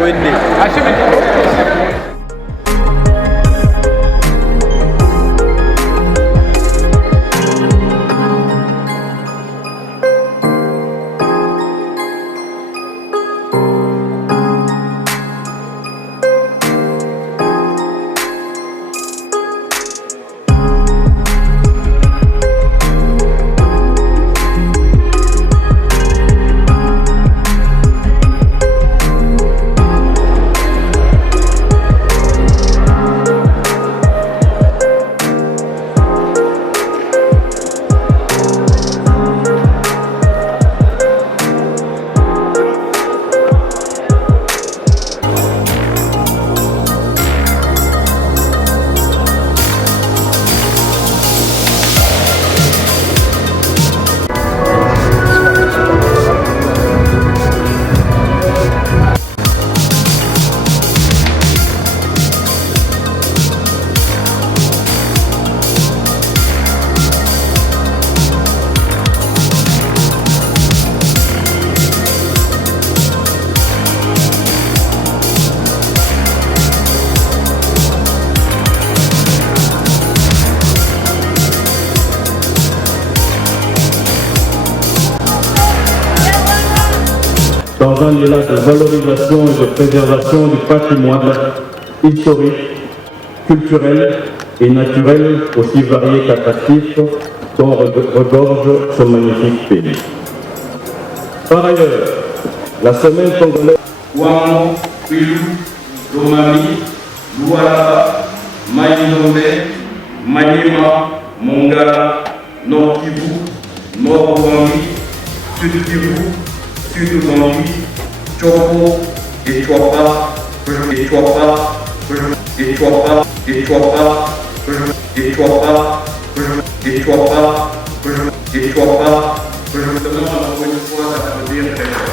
wenne. Dans un élan de valorisation et de préservation du patrimoine historique, culturel et naturel aussi varié qu'attractif dont regorge ce magnifique pays. Par ailleurs, la semaine congolaise Ouamo, Kwilu, Lomami, Lualaba, Maïnombe, Maniema, Mongala, Nord Kivu, Nord Obangi, Sud Kivu, Sud Obangi, Chopo, et Chouapa, et Chouapa, et Chouapa, et Chouapa, et Chouapa, et Chouapa, et Chouapa, je vous demande encore une fois d'applaudir très fort.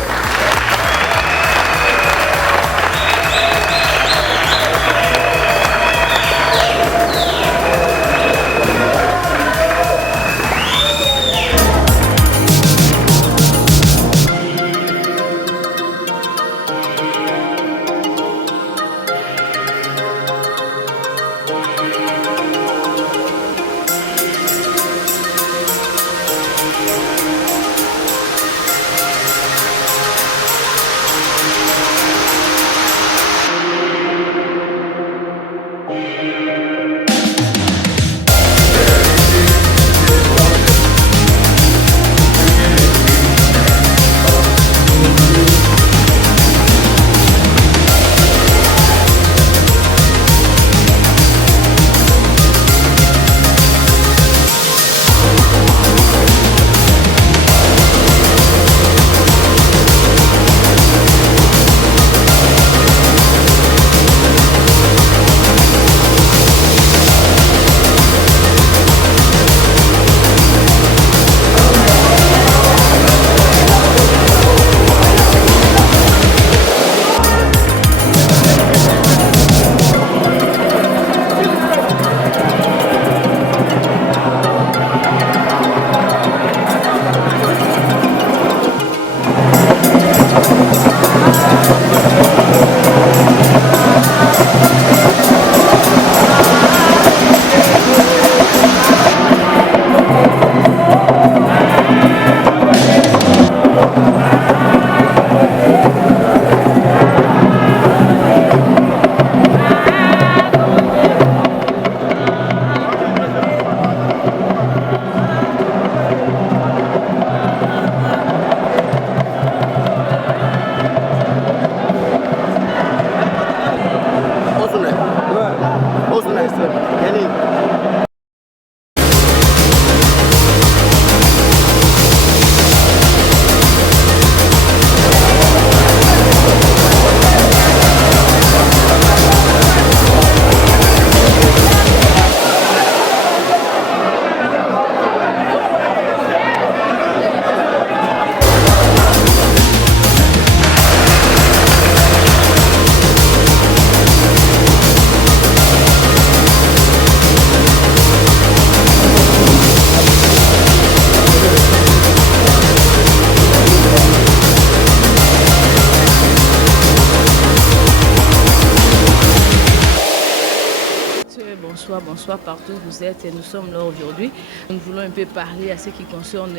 bonsoir partout où vous êtes. Et nous sommes là aujourd'hui. Nous voulons un peu parler à ce qui concerne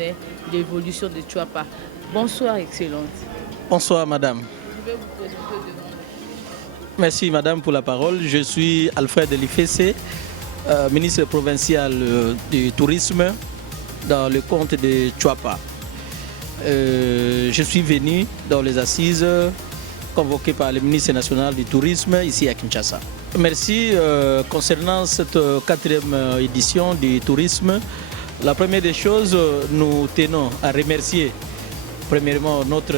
l'évolution de Tchouapa. Bonsoir, Excellente. Bonsoir, madame. Je vais vous présenter devant. Merci, madame, pour la parole. Je suis Alfred Lifessé, ministre provincial du tourisme dans le comte de Tchouapa. Je suis venu dans les assises convoquées par le ministre national du tourisme ici à Kinshasa. Merci. Concernant cette 4e édition du tourisme, la première des choses, nous tenons à remercier premièrement notre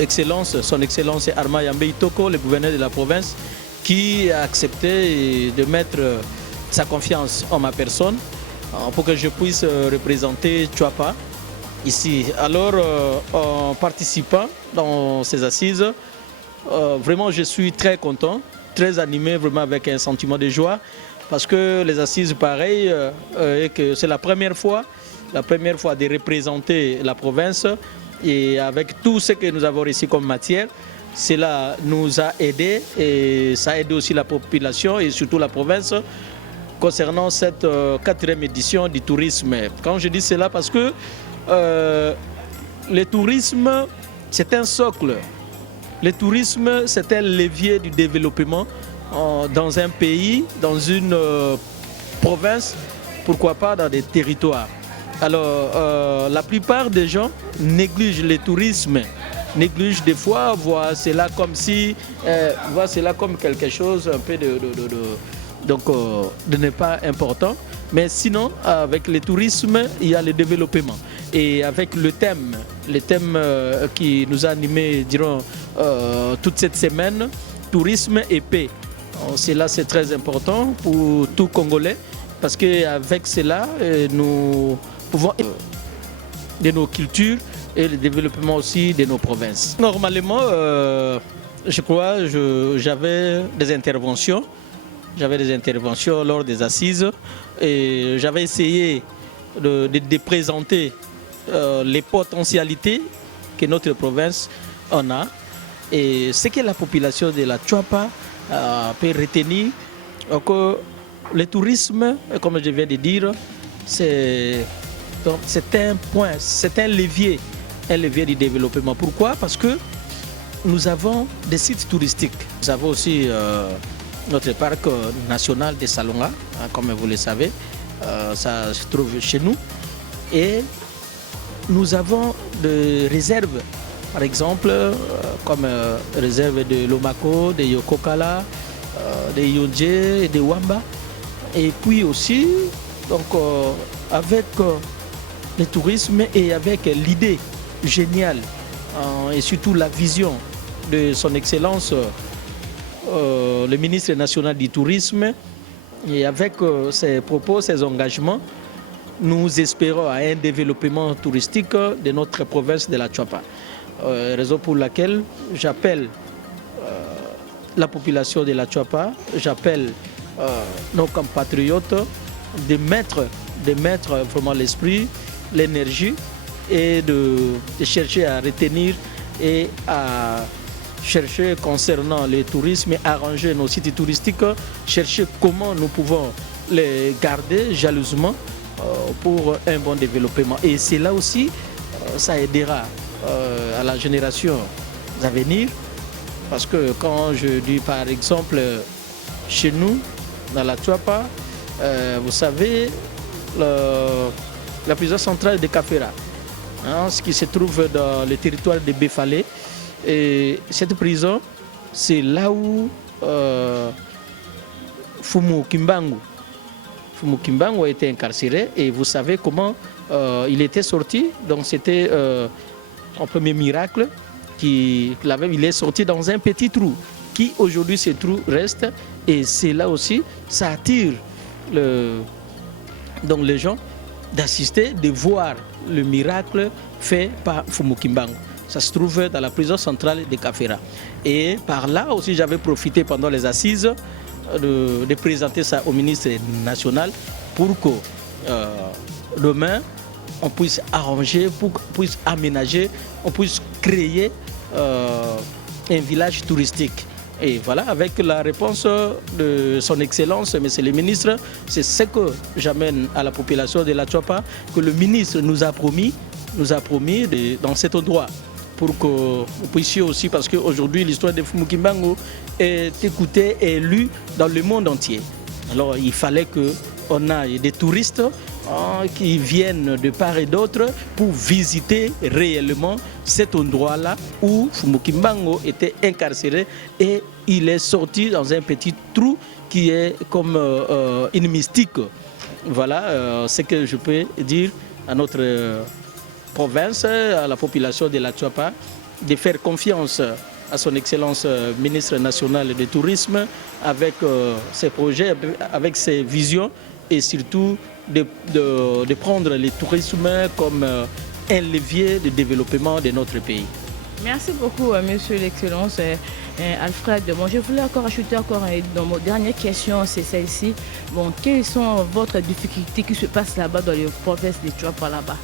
Excellence, son Excellence Arma Yambé Itoko, le gouverneur de la province, qui a accepté de mettre sa confiance en ma personne pour que je puisse représenter Tchouapa ici. Alors, en participant dans ces assises, vraiment je suis très content, très animé, vraiment avec un sentiment de joie, parce que les assises pareilles, et que c'est la première fois de représenter la province, et avec tout ce que nous avons reçu comme matière, cela nous a aidé et ça a aidé aussi la population et surtout la province concernant cette 4e édition du tourisme. Quand je dis cela, parce que le tourisme, c'est un socle. Le tourisme, c'est un levier du développement dans un pays, dans une province, pourquoi pas dans des territoires. Alors, la plupart des gens négligent le tourisme, négligent des fois, voient cela comme si, voient cela comme quelque chose un peu de ne pas important. Mais sinon, avec le tourisme, il y a le développement. Et avec le thème qui nous a animés durant toute cette semaine, tourisme et paix. Cela, c'est très important pour tout Congolais, parce qu'avec cela, nous pouvons de nos cultures et le développement aussi de nos provinces. Normalement, je crois, j'avais des interventions lors des assises et j'avais essayé de présenter les potentialités que notre province en a et ce que la population de la Tchouapa peut retenir. Que le tourisme, comme je viens de dire, c'est un point, c'est un levier du développement. Pourquoi? Parce que nous avons des sites touristiques. Nous avons aussi notre parc national de Salonga, comme vous le savez, ça se trouve chez nous. Et nous avons des réserves, par exemple, comme réserve de Lomako, de Yokokala, de Yonje, de Wamba. Et puis aussi, donc, avec le tourisme et avec l'idée géniale et surtout la vision de son Excellence, le ministre national du tourisme, et avec ses propos, ses engagements, nous espérons à un développement touristique de notre province de la Tchouapa. Raison pour laquelle j'appelle la population de la Tchouapa, j'appelle nos compatriotes de mettre vraiment l'esprit, l'énergie et de chercher à retenir et à chercher concernant le tourisme, arranger nos sites touristiques, chercher comment nous pouvons les garder jalousement pour un bon développement. Et c'est là aussi, ça aidera à la génération à venir, parce que quand je dis par exemple chez nous, dans la Tchouapa, vous savez, la prison centrale de Kafera, ce qui se trouve dans le territoire de Befalé. Et cette prison, c'est là où Fumu Kimbangu a été incarcéré. Et vous savez comment il était sorti. Donc c'était un premier miracle qu'il avait. Il est sorti dans un petit trou qui aujourd'hui ce trou reste. Et c'est là aussi, ça attire donc les gens d'assister, de voir le miracle fait par Fumu Kimbangu. Ça se trouve dans la prison centrale de Kafera. Et par là aussi, j'avais profité pendant les assises de présenter ça au ministre national pour que demain, on puisse arranger, pour qu'on puisse aménager, on puisse créer un village touristique Et voilà, avec la réponse de son Excellence, Monsieur le ministre, c'est ce que j'amène à la population de la Tchouapa, que le ministre nous a promis dans cet endroit, pour que vous puissiez aussi, parce qu'aujourd'hui l'histoire de Fumukimbangu est écoutée et lue dans le monde entier. Alors il fallait qu'on ait des touristes qui viennent de part et d'autre pour visiter réellement cet endroit-là où Fumukimbangu était incarcéré et il est sorti dans un petit trou qui est comme une mystique. Voilà ce que je peux dire à notre province, à la population de la Tchouapa, de faire confiance à son Excellence ministre national du tourisme avec ses projets, avec ses visions et surtout de prendre le tourisme comme un levier de développement de notre pays. Merci beaucoup, Monsieur l'Excellence Alfred. Bon, je voulais encore ajouter dans mon dernière question, c'est celle-ci. Bon, quelles sont votre difficultés qui se passent là-bas dans les provinces de Tchouapa là-bas?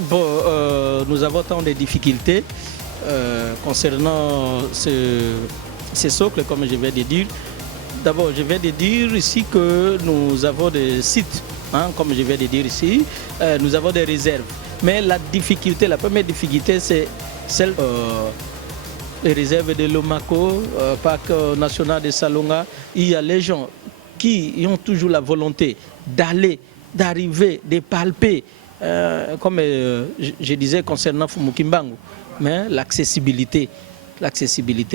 Bon, nous avons tant de difficultés concernant ces socles, comme je viens de dire. D'abord, je viens de dire ici que nous avons des sites, comme je viens de dire ici, nous avons des réserves. Mais la première difficulté, c'est celle des réserves de Lomako, parc national de Salonga. Il y a les gens qui ont toujours la volonté d'arriver, de palper, comme je disais concernant Fumukimbangu, mais l'accessibilité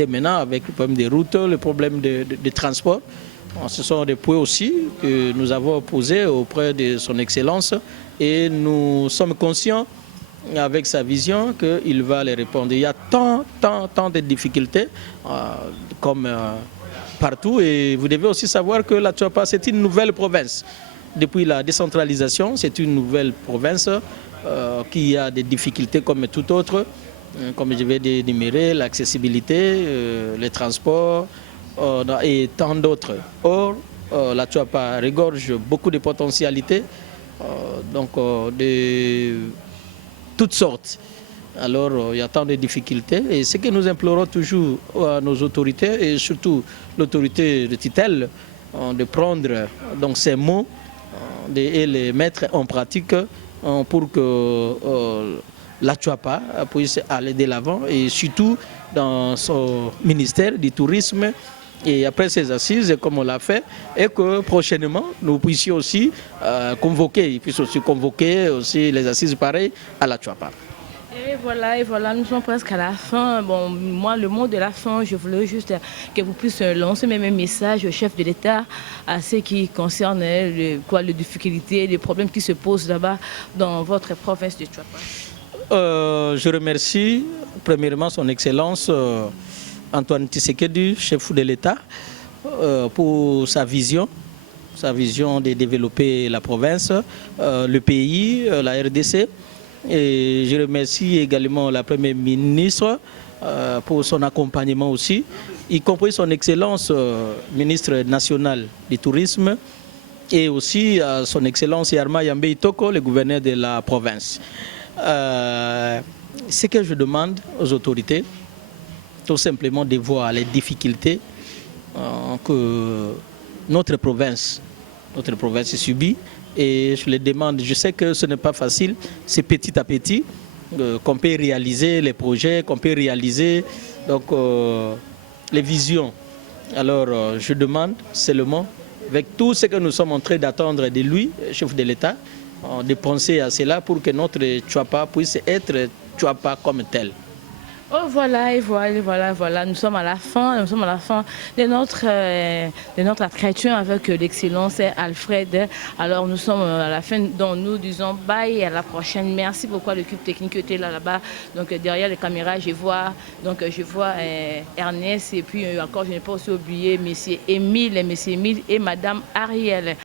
maintenant avec le problème des routes, le problème de transport, ce sont des points aussi que nous avons posés auprès de son Excellence et nous sommes conscients avec sa vision qu'il va les répondre. Il y a tant de difficultés comme partout et vous devez aussi savoir que la Tchouapa c'est une nouvelle province. Depuis la décentralisation, c'est une nouvelle province qui a des difficultés comme tout autre, comme je vais énumérer, l'accessibilité, les transports et tant d'autres. Or, la Tchouapa regorge beaucoup de potentialités, de toutes sortes. Alors, il y a tant de difficultés et ce que nous implorons toujours à nos autorités et surtout l'autorité de tutelle, de prendre donc, ces mots et les mettre en pratique pour que la Tchouapa puisse aller de l'avant et surtout dans son ministère du tourisme et après ces assises comme on l'a fait et que prochainement nous puissions aussi convoquer aussi les assises pareilles à la Tchouapa. Et voilà, nous sommes presque à la fin. Bon, moi, le mot de la fin, je voulais juste que vous puissiez lancer même un message au chef de l'État à ce qui concerne les difficultés, les problèmes qui se posent là-bas dans votre province de Tchouapa. Je remercie premièrement son Excellence Antoine Tshisekedi, chef de l'État, pour sa vision de développer la province, le pays, la RDC. Et je remercie également la Première ministre pour son accompagnement aussi, y compris son Excellence ministre national du tourisme et aussi son Excellence Yarma Yambe Itoko, le gouverneur de la province. Ce que je demande aux autorités, tout simplement de voir les difficultés que notre province subit. Et je les demande, je sais que ce n'est pas facile, c'est petit à petit qu'on peut réaliser les projets, qu'on peut réaliser donc, les visions. Alors je demande seulement, avec tout ce que nous sommes en train d'attendre de lui, chef de l'État, de penser à cela pour que notre Tchouapa puisse être Tchouapa comme tel. Oh voilà, nous sommes à la fin de notre entretien avec l'excellence Alfred. Alors nous sommes à la fin dont nous disons bye et à la prochaine. Merci beaucoup à l'équipe technique qui était là-bas. Donc derrière les caméras, je vois Ernest et puis encore je n'ai pas aussi oublié monsieur Émile et madame Ariel.